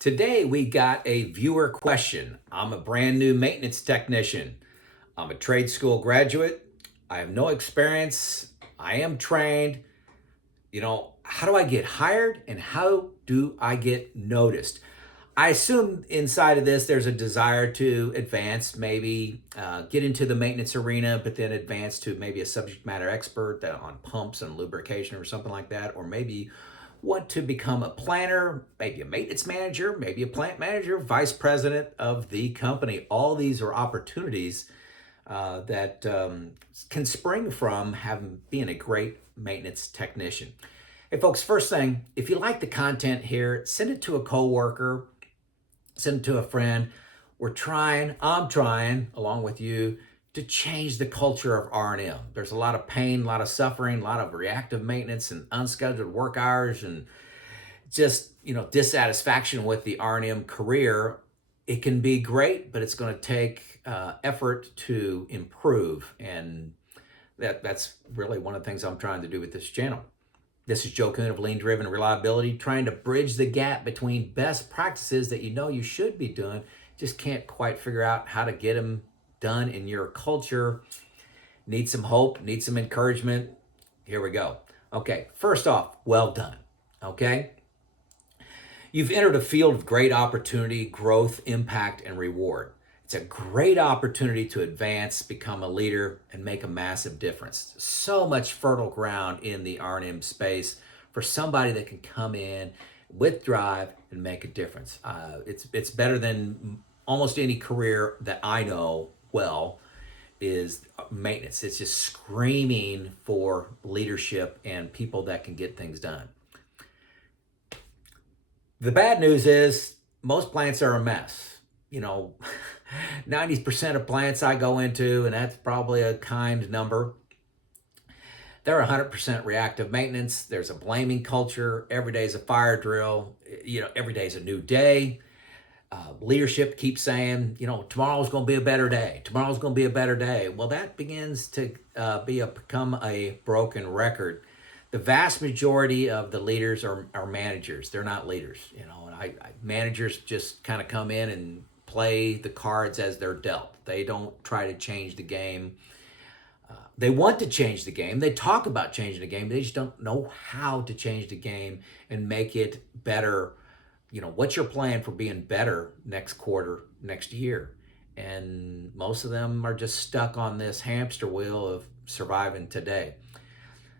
Today we got a viewer question. I'm a brand new maintenance technician. I'm a trade school graduate. I have no experience. I am trained. How do I get hired and how do I get noticed? I assume inside of this there's a desire to advance, maybe get into the maintenance arena, but then advance to maybe a subject matter expert on pumps and lubrication or something like that, or maybe want to become a planner, maybe a maintenance manager, maybe a plant manager, vice president of the company. All these are opportunities that can spring from being a great maintenance technician. Hey folks, first thing, if you like the content here, send it to a coworker, send it to a friend. I'm trying, along with you, to change the culture of R&M. There's a lot of pain, a lot of suffering, a lot of reactive maintenance and unscheduled work hours and just, dissatisfaction with the R&M career. It can be great, but it's going to take effort to improve. And that's really one of the things I'm trying to do with this channel. This is Joe Kuhn of Lean Driven Reliability, trying to bridge the gap between best practices that you should be doing, just can't quite figure out how to get them done in your culture. Need some hope, need some encouragement. Here we go. Okay, first off, well done. Okay? You've entered a field of great opportunity, growth, impact, and reward. It's a great opportunity to advance, become a leader, and make a massive difference. So much fertile ground in the R&M space for somebody that can come in with drive and make a difference. It's better than almost any career that I know well is maintenance. It's just screaming for leadership and people that can get things done. The bad news is most plants are a mess. 90% of plants I go into, and that's probably a kind number, they're 100% reactive maintenance. There's a blaming culture. Every day is a fire drill. Every day is a new day. Leadership keeps saying, tomorrow's going to be a better day. Tomorrow's going to be a better day. Well, that begins to become a broken record. The vast majority of the leaders are managers. They're not leaders. Managers just kind of come in and play the cards as they're dealt. They don't try to change the game. They want to change the game. They talk about changing the game. They just don't know how to change the game and make it better. What's your plan for being better next quarter, next year? And most of them are just stuck on this hamster wheel of surviving today.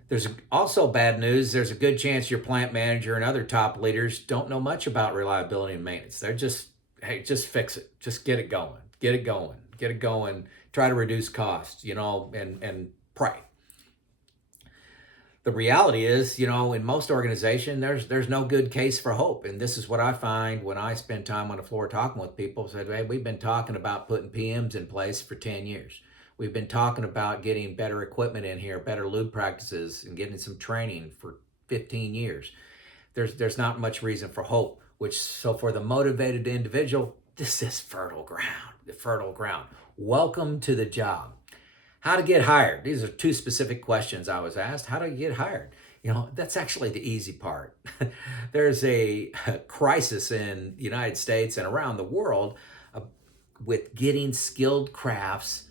There's also bad news. There's a good chance your plant manager and other top leaders don't know much about reliability and maintenance. They're just, hey, just fix it. Just get it going. Get it going. Get it going. Try to reduce costs, and pray. The reality is, in most organizations, there's no good case for hope. And this is what I find when I spend time on the floor talking with people. Said, hey, we've been talking about putting PMs in place for 10 years. We've been talking about getting better equipment in here, better lube practices, and getting some training for 15 years. There's not much reason for hope, so for the motivated individual, this is fertile ground. Welcome to the job. How to get hired? These are two specific questions I was asked. How to get hired? That's actually the easy part. There's a crisis in the United States and around the world with getting skilled crafts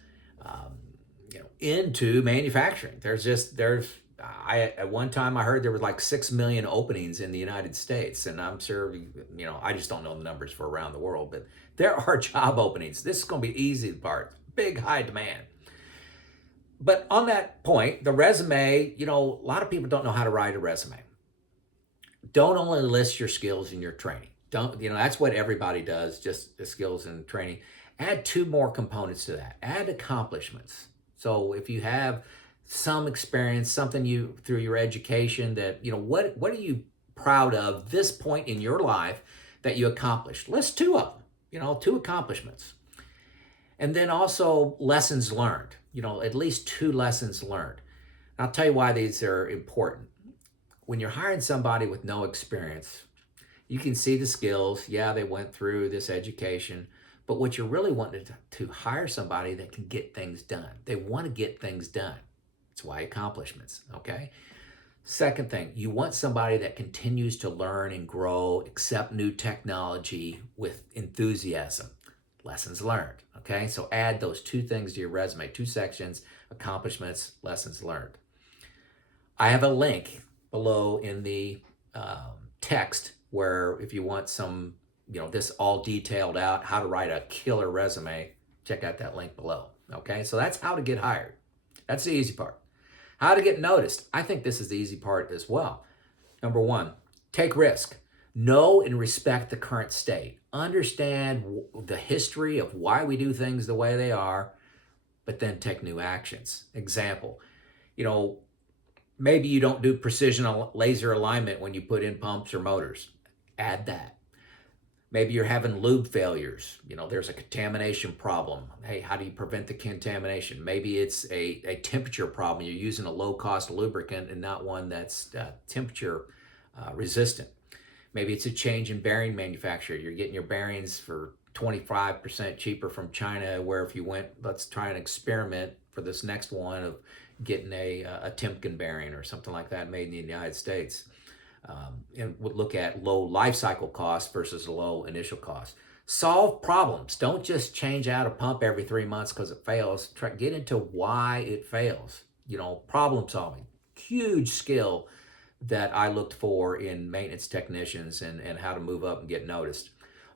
into manufacturing. At one time I heard there were like 6 million openings in the United States, and I'm sure, I just don't know the numbers for around the world, but there are job openings. This is going to be easy part, big high demand. But on that point, the resume, a lot of people don't know how to write a resume. Don't only list your skills and your training. That's what everybody does, just the skills and training. Add two more components to that. Add accomplishments. So if you have some experience, something through your education that, what are you proud of this point in your life that you accomplished? List two of them, two accomplishments. And then also lessons learned, at least 2 lessons learned. And I'll tell you why these are important. When you're hiring somebody with no experience, you can see the skills. Yeah, they went through this education, but what you're really wanting to hire somebody that can get things done. They want to get things done. That's why accomplishments, okay? Second thing, you want somebody that continues to learn and grow, accept new technology with enthusiasm. Lessons learned. Okay, so add those two things to your resume, two sections: accomplishments, lessons learned. I have a link below in the text where if you want some, this all detailed out, how to write a killer resume, check out that link below. Okay, so that's how to get hired. That's the easy part. How to get noticed. I think this is the easy part as well. Number one, take risk. Know and respect the current state. Understand the history of why we do things the way they are, but then take new actions. Example, you know, maybe you don't do precision laser alignment when you put in pumps or motors. Add that. Maybe you're having lube failures. There's a contamination problem. Hey, how do you prevent the contamination? Maybe it's a temperature problem. You're using a low-cost lubricant and not one that's temperature resistant. Maybe it's a change in bearing manufacturer. You're getting your bearings for 25% cheaper from China, where if you went, let's try an experiment for this next one of getting a Timken bearing or something like that made in the United States. And would look at low life cycle cost versus low initial cost. Solve problems. Don't just change out a pump every 3 months because it fails. Get into why it fails. Problem solving. Huge skill that I looked for in maintenance technicians and how to move up and get noticed.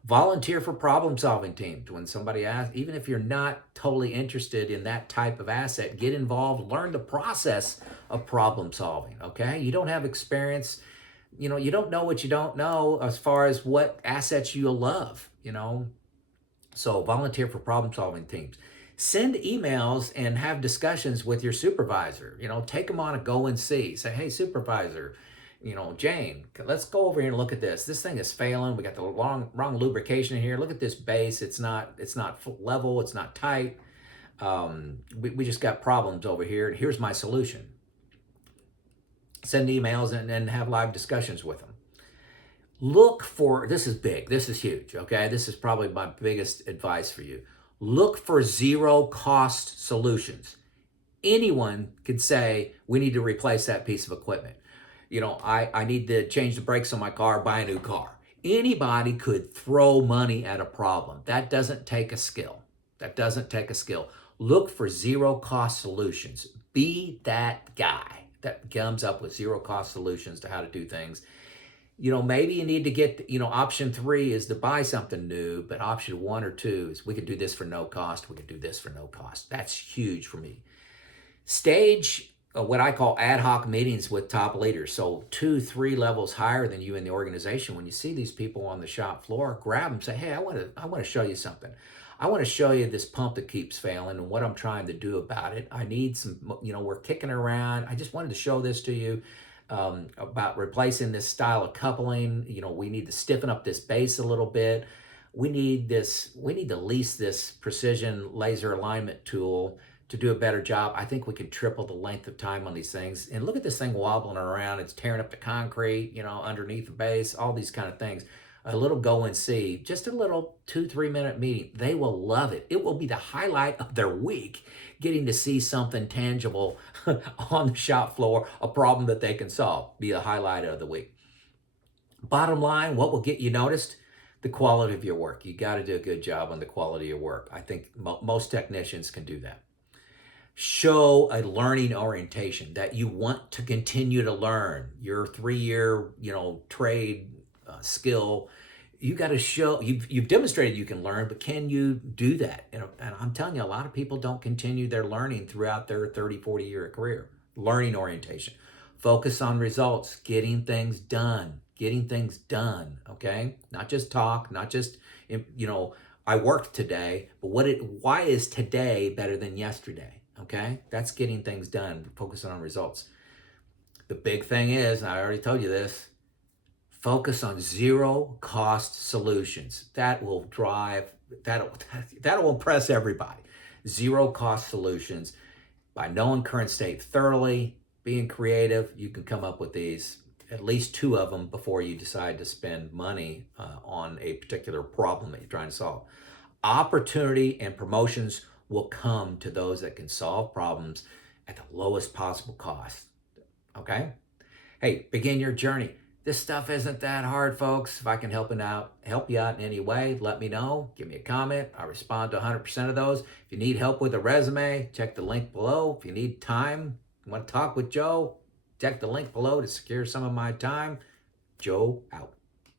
Volunteer for problem solving teams. When somebody asks, even if you're not totally interested in that type of asset, get involved, learn the process of problem solving, okay? You don't have experience, you don't know what you don't know as far as what assets you love, So volunteer for problem solving teams. Send emails and have discussions with your supervisor. Take them on a go and see. Say, hey, supervisor, Jane, let's go over here and look at this. This thing is failing. We got the wrong lubrication here. Look at this base. It's not level. It's not tight. We just got problems over here. And here's my solution. Send emails and have live discussions with them. Look for, this is big. This is huge. Okay. This is probably my biggest advice for you. Look for zero cost solutions. Anyone could say, we need to replace that piece of equipment. I need to change the brakes on my car, buy a new car. Anybody could throw money at a problem. That doesn't take a skill. Look for zero cost solutions. Be that guy that comes up with zero cost solutions to how to do things. Maybe you need to get, option 3 is to buy something new, but option 1 or 2 is we could do this for no cost. We could do this for no cost. That's huge for me. Stage what I call ad hoc meetings with top leaders. So 2-3 levels higher than you in the organization. When you see these people on the shop floor, grab them, say, hey, I want to show you something. I want to show you this pump that keeps failing and what I'm trying to do about it. I need some, we're kicking around. I just wanted to show this to you about replacing this style of coupling. We need to stiffen up this base a little bit. We need to lease this precision laser alignment tool to do a better job. I think we can triple the length of time on these things. And look at this thing wobbling around. It's tearing up the concrete, underneath the base, all these kind of things. A little go and see, just a little 2-3 minute meeting. They will love it. It will be the highlight of their week, getting to see something tangible on the shop floor, a problem that they can solve, be the highlight of the week. Bottom line, what will get you noticed? The quality of your work. You got to do a good job on the quality of work. I think most technicians can do that. Show a learning orientation that you want to continue to learn. Your 3-year, trade skill, you got to show you've demonstrated you can learn, but can you do that? And I'm telling you, a lot of people don't continue their learning throughout their 30-40 year career. Learning orientation. Focus on results, getting things done. Okay, not just talk, not just I worked today, but why is today better than yesterday? Okay, that's getting things done, focusing on results. The big thing is, and I already told you this, focus on zero cost solutions. That'll impress everybody. Zero cost solutions. By knowing current state thoroughly, being creative, you can come up with these, at least 2 of them before you decide to spend money on a particular problem that you're trying to solve. Opportunity and promotions will come to those that can solve problems at the lowest possible cost. Okay? Hey, begin your journey. This stuff isn't that hard, folks. If I can help you out in any way, let me know. Give me a comment. I respond to 100% of those. If you need help with a resume, check the link below. If you need time, you want to talk with Joe, check the link below to secure some of my time. Joe out.